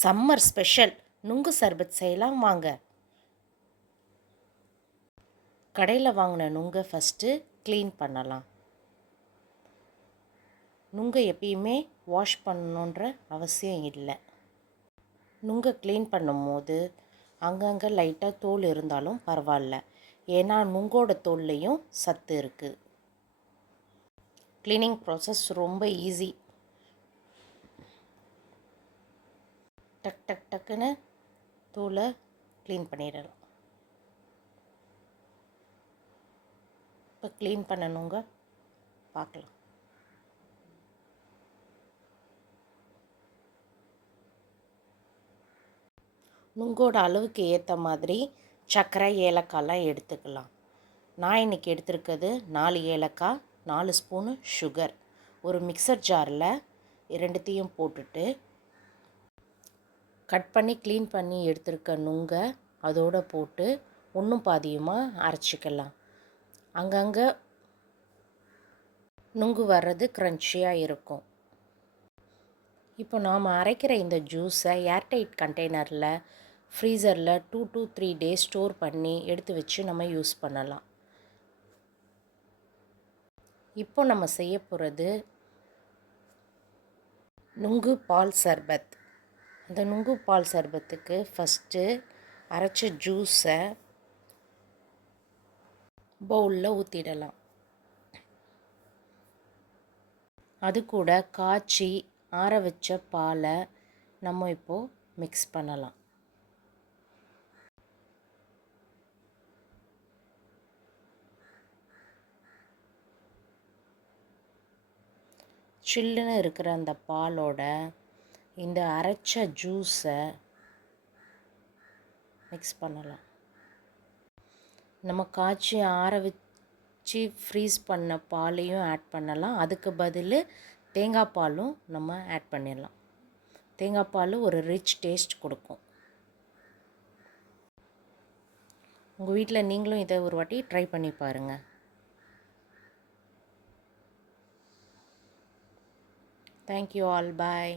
Summer special நுங்கு சர்பத் செய்யலாம் வாங்க. கடையில் வாங்கின நுங்கை ஃபஸ்ட்டு க்ளீன் பண்ணலாம். நுங்கை எப்பயுமே வாஷ் பண்ணணுன்ற அவசியம் இல்லை. நுங்கை க்ளீன் பண்ணும்போது அங்கங்கே லைட்டாக தோல் இருந்தாலும் பரவாயில்ல, ஏன்னா நுங்கோட தோல்லையும் சத்து இருக்குது. க்ளீனிங் ப்ராசஸ் ரொம்ப ஈஸி. டக் டக் டக்குன்னு தூளை க்ளீன் பண்ணிடலாம். இப்போ க்ளீன் பண்ணணுங்க, பார்க்கலாம். நுங்கோட அளவுக்கு ஏற்ற மாதிரி சர்க்கரை ஏலக்காய்லாம் எடுத்துக்கலாம். நான் இன்றைக்கி எடுத்துருக்கிறது 4 ஏலக்காய், 4 ஸ்பூனு சுகர். ஒரு மிக்சர் ஜாரில் ரெண்டுத்தையும் போட்டுட்டு கட் பண்ணி க்ளீன் பண்ணி எடுத்துருக்க நுங்கை அதோடு போட்டு ஒன்றும் பாதியுமாக அரைச்சிக்கலாம். அங்கங்கே நுங்கு வர்றது க்ரன்ச்சியாக இருக்கும். இப்போ நாம் அரைக்கிற இந்த ஜூஸை ஏர்டைட் கண்டெய்னரில் ஃப்ரீசரில் 2 to 3 days ஸ்டோர் பண்ணி எடுத்து வச்சு நம்ம யூஸ் பண்ணலாம். இப்போ நம்ம செய்ய போகிறது நுங்கு பால் சர்பத். அந்த நுங்கு பால் சர்பத்துக்கு ஃபஸ்ட்டு அரைச்ச ஜூஸை பவுலில் ஊற்றிடலாம். அது கூட காய்ச்சி ஆற வச்ச பாலை நம்ம இப்போது மிக்ஸ் பண்ணலாம். சில்லுன்னு இருக்கிற அந்த பாலோட இந்த அரைச்ச ஜூஸை மிக்ஸ் பண்ணலாம். நம்ம காய்ச்சி ஆற வச்சு ஃப்ரீஸ் பண்ண பாலையும் ஆட் பண்ணலாம். அதுக்கு பதில் தேங்காய் பாலும் நம்ம ஆட் பண்ணிடலாம். தேங்காய் பால் ஒரு ரிச் டேஸ்ட் கொடுக்கும். உங்கள் வீட்டில் நீங்களும் இதை ஒரு வாட்டி ட்ரை பண்ணி பாருங்கள். Thank you all. Bye.